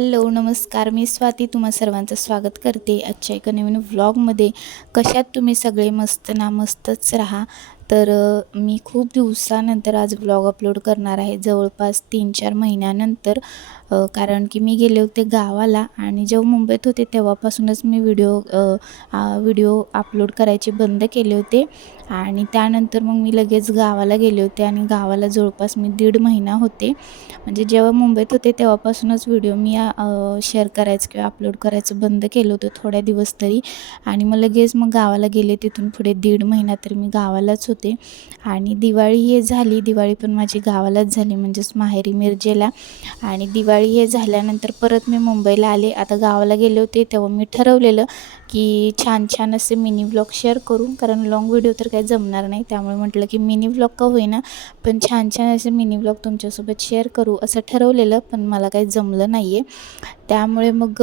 Hello नमस्कार. मी स्वाती तुम्हा सर्वांचं स्वागत करते आजच्या एका नवीन व्लॉगमध्ये. कशात तुम्ही सगळे मस्त ना मस्तच राहा. तर मी खूप दिवसानंतर आज व्लॉग अपलोड करणार आहे. जवळपास तीन चार महिन्यानंतर कारण की मी गेले होते गावाला आणि जेव्हा मुंबईत होते तेव्हापासूनच मी व्हिडिओ व्हिडिओ अपलोड करायचे बंद केले होते. आणि त्यानंतर मग मी लगेच गावाला गेले होते आणि गावाला जवळपास मी दीड महिना होते. म्हणजे जेव्हा मुंबईत होते तेव्हापासूनच व्हिडिओ मी शेअर करायचं किंवा अपलोड करायचं बंद केलं होतं थोड्या दिवस तरी. आणि मग लगेच मग गावाला गेले तिथून पुढे दीड महिना तर मी गावालाच होते. आणि दिवाळी हे झाली. दिवाळी पण माझी गावालाच झाली म्हणजेच माहेरी मिरजेला. आणि दिवाळी हे झाल्यानंतर परत मी मुंबईला आले. आता गावाला गेले होते तेव्हा मी ठरवलेलं की छान छान असे मिनी व्लॉग शेअर करू कारण लाँग व्हिडिओ तर काही जमणार नाही. त्यामुळे म्हटलं की मिनी व्लॉग का होईना पण छान छान असे मिनी व्लॉग तुमच्यासोबत शेअर करू असं ठरवलेलं पण मला काही जमलं नाही आहे त्यामुळे मग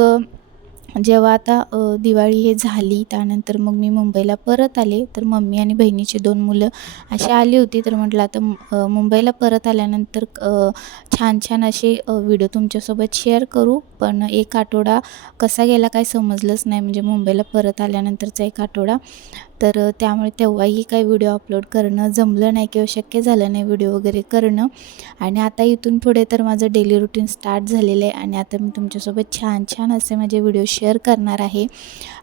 जेव्हा आता दिवाळी हे झाली त्यानंतर मग मी मुंबईला परत आले. तर मम्मी आणि बहिणीची दोन मुलं अशी आली होती. तर म्हटलं आता मुंबईला परत आल्यानंतर छान छान असे व्हिडिओ तुमच्यासोबत शेअर करू. पण एक आठवडा कसा गेला काय समजलंच नाही. म्हणजे मुंबईला परत आल्यानंतरचा एक आठवडा. तर त्यामुळे तेव्हाही काही व्हिडिओ अपलोड करणं जमलं नाही किंवा शक्य झालं नाही व्हिडिओ वगैरे करणं. आणि आता इथून पुढे तर माझं डेली रुटीन स्टार्ट झालेलं आहे. आणि आता मी तुमच्यासोबत छान छान असे माझे व्हिडिओ शेअर करणार आहे.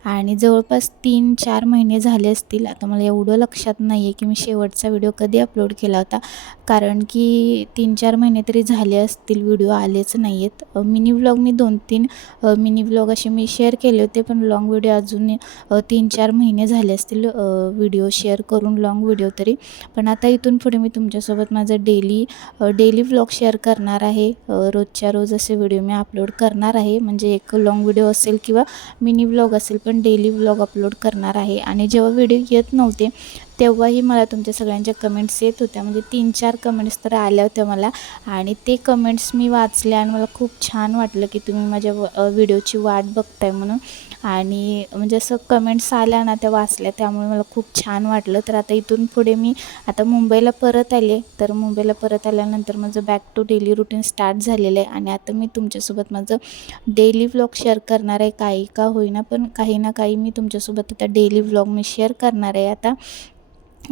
आणि जवळपास तीन चार महिने झाले असतील. आता मला एवढं लक्षात नाही आहे की मी शेवटचा व्हिडिओ कधी अपलोड केला होता. कारण की तीन चार महिने तरी झाले असतील व्हिडिओ आलेच नाही आहेत मिनी व्लॉग मी दोन तीन मिनी व्लॉग असे मी शेअर केले होते पण लॉंग व्हिडिओ अजून तीन चार महिने झाले असतील व्हिडिओ शेअर करून लॉंग व्हिडिओ तरी. पण आता इथून पुढे मी तुमच्यासोबत माझं डेली डेली व्लॉग शेअर करणार आहे. रोजच्या रोज असे व्हिडिओ मी अपलोड करणार आहे. म्हणजे एक लॉंग व्हिडिओ असेल किंवा मिनी व्लॉग असेल पण डेली व्लॉग अपलोड करणार आहे. आणि जेव्हा व्हिडिओ येत नव्हते तेव्हाही मला तुमच्या सगळ्यांच्या कमेंट्स येत होत्या. म्हणजे तीन चार कमेंट्स तर आल्या होत्या मला. आणि ते कमेंट्स मी वाचल्या आणि मला खूप छान वाटलं की तुम्ही माझ्या व्हिडिओची वाट बघताय म्हणून. आणि म्हणजे असं कमेंट्स आल्या ना त्या वाचल्या त्यामुळे मला खूप छान वाटलं. तर आता इथून पुढे मी आता मुंबईला परत आले. तर मुंबईला परत आल्यानंतर माझं back to daily routine start झालेलं आहे. आणि आता मी तुमच्यासोबत माझं डेली व्लॉग शेअर करणार आहे. काही का होईना पण काही ना काही मी तुमच्यासोबत आता डेली व्लॉग मी शेअर करणार आहे आता.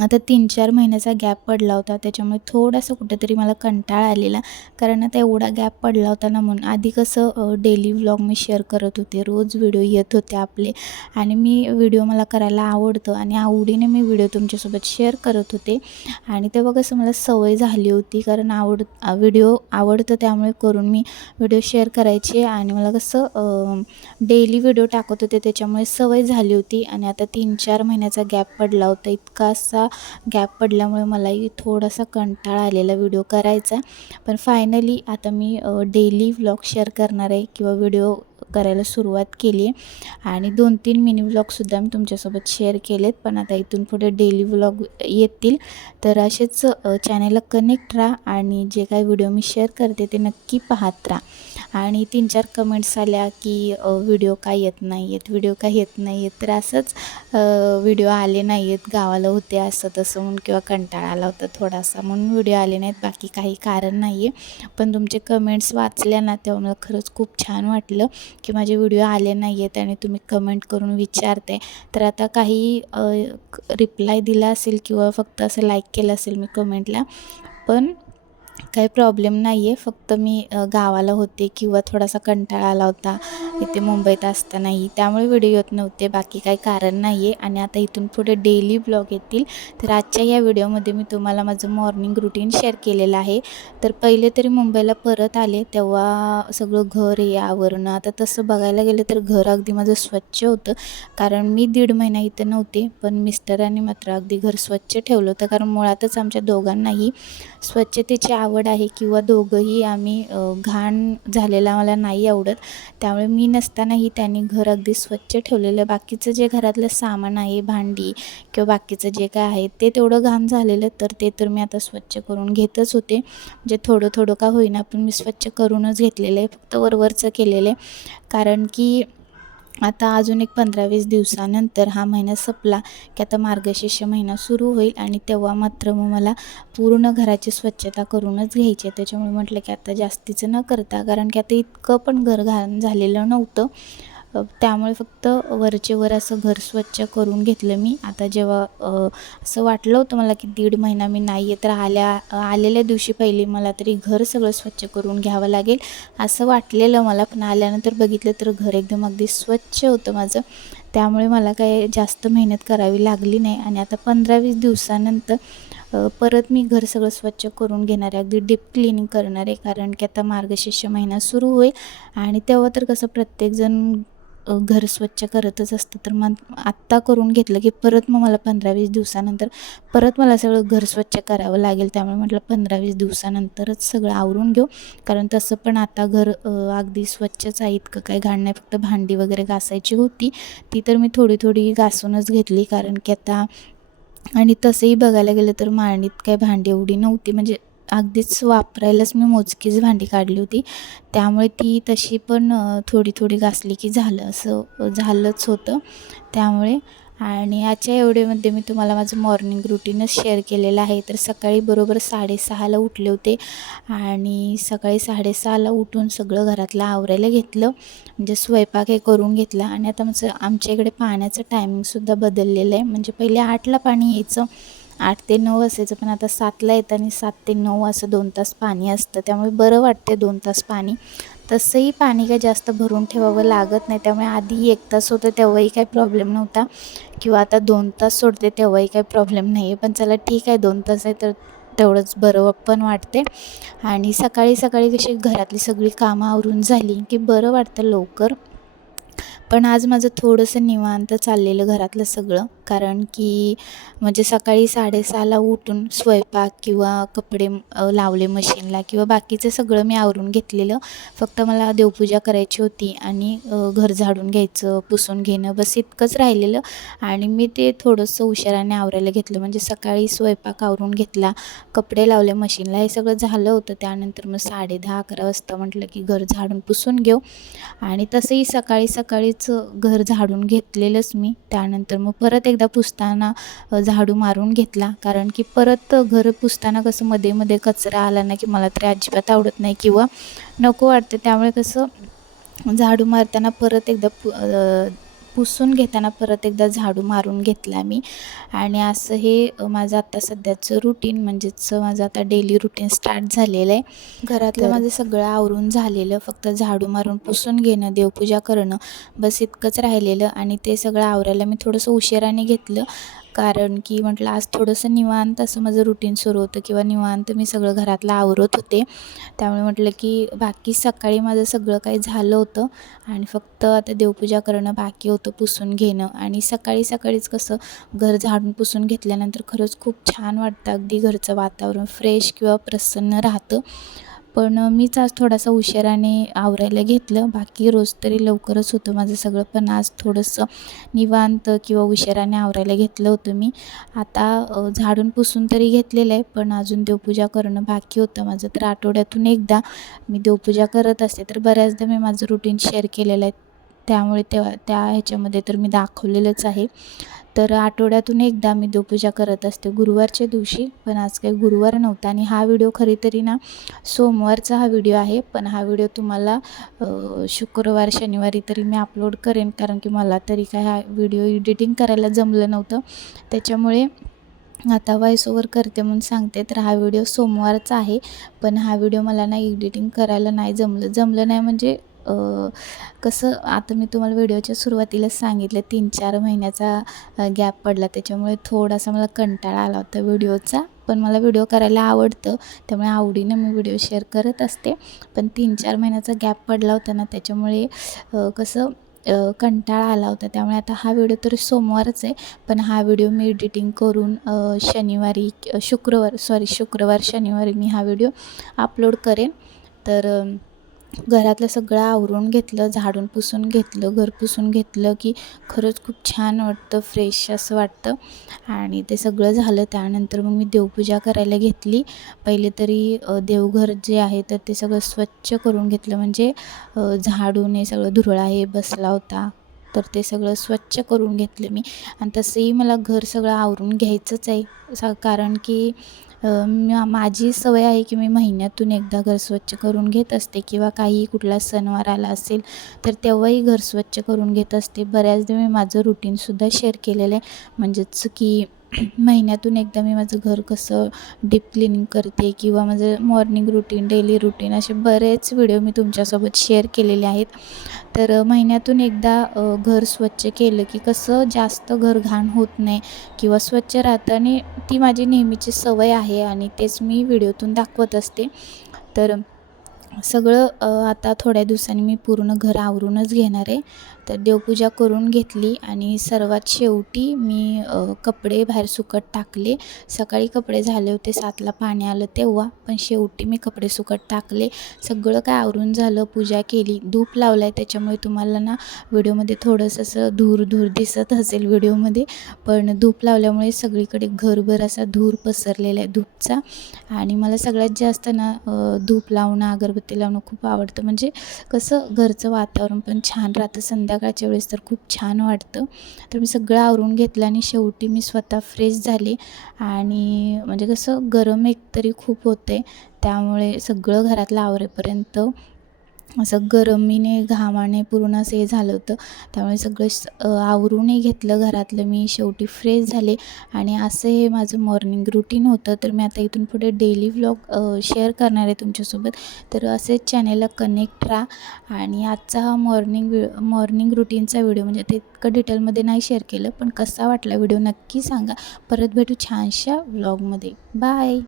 आता तीन चार महिन्याचा गॅप पडला होता त्याच्यामुळे थोडासा कुठेतरी मला कंटाळा आलेला. कारण आता एवढा गॅप पडला होता ना म्हणून आधी कसं डेली व्लॉग मी शेअर करत होते रोज व्हिडिओ येत होते आपले. आणि मी व्हिडिओ मला करायला आवडतं आणि आवडीने मी व्हिडिओ तुमच्यासोबत शेअर करत होते. आणि तेव्हा कसं मला सवय झाली होती कारण आवड व्हिडिओ आवडतं त्यामुळे करून मी व्हिडिओ शेअर करायचे. आणि मला कसं डेली व्हिडिओ टाकत होते त्याच्यामुळे सवय झाली होती. आणि आता तीन चार महिन्याचा गॅप पडला होता इतका असा गॅप पडल्यामुळे मलाही थोडासा कंटाळा आलेला व्हिडिओ करायचा. पण फायनली आता मी डेली व्लॉग शेअर करणार आहे किंवा व्हिडिओ करायला सुरुवात केली आहे आणि दोन तीन मिनी व्लॉगसुद्धा मी तुमच्यासोबत शेअर केलेत. पण आता इथून पुढे डेली व्लॉग येतील. तर असेच चॅनलला कनेक्ट राहा आणि जे काही व्हिडिओ मी शेअर करते ते नक्की पाहत राहा. आणि तीन चार कमेंट्स आल्या की व्हिडिओ काय येत नाही आहेत व्हिडिओ काय येत नाही आहेत तर असंच व्हिडिओ आले नाही आहेत गावाला होते असं तसं म्हणून किंवा कंटाळा आला होता थोडासा म्हणून व्हिडिओ आले नाहीत. बाकी काही कारण नाही आहे पण तुमचे कमेंट्स वाचल्या ना तेव्हा मला खरंच खूप छान वाटलं की माझे व्हिडिओ आले नाही आहेत आणि तुम्ही कमेंट करून विचारते तर आता काही रिप्लाय दिला असेल किंवा फक्त असं लाईक केलं असेल मी कमेंटला पण काही प्रॉब्लेम नाही आहे फक्त मी गावाला होते किंवा थोडासा कंटाळा आला होता. इथे मुंबईत असतानाही. त्यामुळे व्हिडिओ येत नव्हते. बाकी काही कारण नाही आहे आणि आता इथून पुढे डेली ब्लॉग येतील. तर आजच्या या व्हिडिओमध्ये मी तुम्हाला माझं मॉर्निंग रुटीन शेअर केलेलं आहे. तर पहिले तरी मुंबईला परत आले. तेव्हा सगळं घर हे आवरणं आता तसं बघायला गेलं तर घर अगदी माझं स्वच्छ होतं. कारण मी दीड महिना इथं नव्हते. पण मिस्टरांनी मात्र अगदी घर स्वच्छ ठेवलं होतं. कारण मुळातच आमच्या दोघांनाही स्वच्छतेची आवड आहे किंवा दोघंही आम्ही घाण झालेला मला नाही आवडत. त्यामुळे मी नसतानाही त्यांनी घर अगदी स्वच्छ ठेवलेलं. बाकीचं जे घरातलं सामान आहे भांडी किंवा बाकीचं जे काय आहे ते तेवढं घाण झालेलं तर ते तर मी आता स्वच्छ करून घेतच होते. म्हणजे थोडं थोडं का होईना पण मी स्वच्छ करूनच घेतलेलं आहे. फक्त वरवरचं केलेलं आहे. कारण की आता अजून एक पंधरा वीस दिवसानंतर हा महिना संपला की आता मार्गशीर्ष महिना सुरू होईल आणि तेव्हा मात्र मग मला पूर्ण घराची स्वच्छता करूनच घ्यायची आहे. त्याच्यामुळे म्हटलं की आता जास्तीचं न करता कारण की आता इतकं पण घर घाण झालेलं नव्हतं. त्यामुळे फक्त वरचे वर असं घर स्वच्छ करून घेतलं मी. आता जेव्हा असं वाटलं होतं मला की दीड महिना मी नाही आहे तर आल्या आलेल्या दिवशी पहिली मला तरी घर सगळं स्वच्छ करून घ्यावं लागेल असं वाटलेलं मला. पण आल्यानंतर बघितलं तर घर एकदम अगदी स्वच्छ होतं माझं. त्यामुळे मला काही जास्त मेहनत करावी लागली नाही. आणि आता पंधरा वीस दिवसानंतर परत मी घर सगळं स्वच्छ करून घेणार आहे. अगदी डीप क्लिनिंग करणार आहे. कारण की आता मार्गशीर्ष महिना सुरू होईल. आणि तेव्हा तर कसं प्रत्येकजण घर स्वच्छ करतच असतं. तर मग आत्ता करून घेतलं की परत मग मला पंधरा वीस दिवसानंतर परत मला सगळं घर स्वच्छ करावं लागेल. त्यामुळे म्हटलं पंधरा वीस दिवसानंतरच सगळं आवरून घेऊ. कारण तसं पण आता घर अगदी स्वच्छच आहे. इतकं काय घाण नाही. फक्त भांडी वगैरे घासायची होती. ती तर मी थोडी थोडी घासूनच घेतली. कारण की आता आणि तसंही बघायला गेलं तर मांडीत काही भांडी एवढी नव्हती. म्हणजे अगदीच वापरायलाच मी मोजकीच भांडी काढली होती. त्यामुळे ती तशी पण थोडी थोडी घासली की झालं असं झालंच होतं. त्यामुळे आणि आजच्या एवढेमध्ये मी तुम्हाला माझं मॉर्निंग रुटीनच शेअर केलेलं आहे. तर सकाळी बरोबर साडेसहाला उठले होते आणि सकाळी साडेसहाला उठून सगळं घरातलं आवरायला घेतलं. म्हणजे स्वयंपाक हे करून घेतला आणि आता माझं आमच्या इकडे पाण्याचं टायमिंगसुद्धा बदललेलं आहे. म्हणजे पहिले आठला पाणी यायचं आठ ते नऊ असायचं पण आता सातला येतं आणि सात ते नऊ असं दोन तास पाणी असतं. त्यामुळे बरं वाटते दोन तास पाणी. तसंही पाणी काय जास्त भरून ठेवावं लागत नाही. त्यामुळे आधी एक तास होतं तेव्हाही काही प्रॉब्लेम नव्हता. किंवा आता दोन तास सोडते तेव्हाही काही प्रॉब्लेम नाही आहे पण चला ठीक आहे दोन तास आहे तर तेवढंच बरं पण वाटते आणि सकाळी सकाळी कशी घरातली सगळी कामं आवरून झाली की बरं वाटतं लवकर. पण आज माझं थोडंसं निवांत चाललेलं घरातलं सगळं. कारण की म्हणजे सकाळी साडेसहाला उठून स्वयंपाक किंवा कपडे लावले मशीनला किंवा बाकीचं सगळं मी आवरून घेतलेलं. फक्त मला देवपूजा करायची होती आणि घर झाडून घ्यायचं पुसून घेणं बस इतकंच राहिलेलं. आणि मी ते थोडंसं उशिराने आवरायला घेतलं. म्हणजे सकाळी स्वयंपाक आवरून घेतला कपडे लावले मशीनला हे सगळं झालं होतं. त्यानंतर मग साडे दहा अकरा वाजता म्हटलं की घर झाडून पुसून घेऊ. आणि तसंही सकाळी सकाळीच घर झाडून घेतलेलंच मी. त्यानंतर मग परत एकदा पुसताना झाडू मारून घेतला. कारण की परत घर पुसताना कसं मध्ये मध्ये कचरा आला ना की मला तरी अजिबात आवडत नाही किंवा नको वाटते. त्यामुळे कसं झाडू मारताना परत एकदा पु पुसून घेताना परत एकदा झाडू मारून घेतला मी. आणि असं हे माझं आता सध्याचं रुटीन म्हणजेच माझं आता डेली रुटीन स्टार्ट झालेलं आहे. घरातलं माझं सगळं आवरून झालेलं फक्त झाडू मारून पुसून घेणं देवपूजा करणं बस इतकंच राहिलेलं. आणि ते सगळं आवरायला मी थोडंसं उशिराने घेतलं. कारण की म्हटलं आज थोडंसं निवांत असं माझं रुटीन सुरू होतं किंवा निवांत मी सगळं घरातलं आवरत होते. त्यामुळे म्हटलं की बाकी सकाळी माझं सगळं काही झालं होतं आणि फक्त आता देवपूजा करणं बाकी होतं पुसून घेणं. आणि सकाळी सकाळीच कसं घर झाडून पुसून घेतल्यानंतर खरंच खूप छान वाटतं. अगदी घरचं वातावरण फ्रेश किंवा प्रसन्न राहतं. पण मीच आज थोडासा उशिराने आवरायला घेतलं. बाकी रोज तरी लवकरच होतं माझं सगळं पण आज थोडंसं निवांत किंवा उशिराने आवरायला घेतलं होतं मी. आता झाडून पुसून तरी घेतलेलं आहे पण अजून देवपूजा करणं बाकी होतं माझं. तर आठवड्यातून एकदा मी देवपूजा करत असते तर बऱ्याचदा मी माझं रुटीन शेअर केलेलं आहे. त्यामुळे तेव्हा त्या ह्याच्यामध्ये तर मी दाखवलेलंच आहे. तर आठवड्यातून एकदा मी देवपूजा करत असते. गुरुवारच्या दिवशी पण आज काही गुरुवार नव्हता आणि हा व्हिडिओ खरी तरी ना सोमवारचा हा व्हिडिओ आहे. पण हा व्हिडिओ तुम्हाला शुक्रवार शनिवारी तरी मी अपलोड करेन. कारण की मला तरी काय हा व्हिडिओ एडिटिंग करायला जमलं नव्हतं. त्याच्यामुळे आता व्हॉइस ओवर करते म्हणून सांगते. तर हा व्हिडिओ सोमवारचा आहे. पण हा व्हिडिओ मला ना एडिटिंग करायला नाही जमलं. जमलं नाही म्हणजे कसं आता मी तुम्हाला व्हिडिओच्या सुरुवातीलाच सांगितलं तीन चार महिन्याचा गॅप पडला. त्याच्यामुळे थोडासा मला कंटाळा आला होता व्हिडिओचा. पण मला व्हिडिओ करायला आवडतं. त्यामुळे आवडीनं मी व्हिडिओ शेअर करत असते. पण तीन चार महिन्याचा गॅप पडला होता ना त्याच्यामुळे कसं कंटाळा आला होता. त्यामुळे आता हा व्हिडिओ तर सोमवारच आहे. पण हा व्हिडिओ मी एडिटिंग करून शनिवारी शुक्रवार सॉरी शुक्रवार शनिवारी मी हा व्हिडिओ अपलोड करेन. तर घरातलं सगळं आवरून घेतलं झाडून पुसून घेतलं घर पुसून घेतलं की खरंच खूप छान वाटतं फ्रेश असं वाटतं. आणि ते सगळं झालं त्यानंतर मग मी देवपूजा करायला घेतली. पहिले तरी देवघर जे आहे तर ते सगळं स्वच्छ करून घेतलं. म्हणजे झाडून हे सगळं धुरळा हे बसला होता तर ते सगळं स्वच्छ करून घेतलं मी. आणि तसंही मला घर सगळं आवरून घ्यायचंच आहे. सा कारण की माझी सवय आहे की मी महिन्यातून एकदा घर स्वच्छ करून घेत असते किंवा काही कुठला सणवार आला असेल तर तेव्हाही घर स्वच्छ करून घेत असते. बऱ्याचदा मी माझं रुटीनसुद्धा शेअर केलेलं आहे. म्हणजेच की महिन्यातून एकदा मी माझं घर कसं डीप क्लिनिंग करते किंवा माझं मॉर्निंग रुटीन डेली रुटीन असे बरेच व्हिडिओ मी तुमच्यासोबत शेअर केलेले आहेत. तर महिन्यातून एकदा घर स्वच्छ केलं की कसं जास्त घर घाण होत नाही किंवा स्वच्छ राहतं आणि ती माझी नेहमीची सवय आहे आणि तेच मी व्हिडिओतून दाखवत असते. तर सगळं आता थोड्या दिवसांनी मी पूर्ण घर आवरूनच घेणार आहे. तर देवपूजा करून घेतली आणि सर्वात शेवटी मी कपडे बाहेर सुकत टाकले. सकाळी कपडे झाले होते सातला पाणी आलं तेव्हा पण शेवटी मी कपडे सुकत टाकले. सगळं काय आवरून झालं पूजा केली. धूप लावला आहे त्याच्यामुळे तुम्हाला ना व्हिडिओमध्ये थोडंसं असं धूर धूर दिसत असेल व्हिडिओमध्ये. पण धूप लावल्यामुळे सगळीकडे घरभर असा धूर पसरलेला आहे धूपचा. आणि मला सगळ्यात जास्त ना धूप लावणं अगरबत्ती लावणं खूप आवडतं. म्हणजे कसं घरचं वातावरण पण छान राहतं संध्याकाळच्या वेळेस तर खूप छान वाटतं. तर मी सगळं आवरून घेतलं आणि शेवटी मी स्वतः फ्रेश झाले. आणि म्हणजे कसं गरम एकतरी खूप होते. त्यामुळे सगळं घरातलं आवरेपर्यंत असं गरमीने घामाने पूर्ण असं हे झालं होतं. त्यामुळे सगळं आवरूनही घेतलं घरातलं. मी शेवटी फ्रेश झाले आणि असं हे माझं मॉर्निंग रुटीन होतं. तर मी आता इथून पुढे डेली व्लॉग शेअर करणार आहे तुमच्यासोबत. तर असेच चॅनेलला कनेक्ट राहा आणि आजचा हा मॉर्निंग मॉर्निंग रुटीनचा व्हिडिओ म्हणजे ते इतकं डिटेलमध्ये नाही शेअर केलं पण कसा वाटला व्हिडिओ नक्की सांगा. परत भेटू छानशा व्लॉगमध्ये. बाय!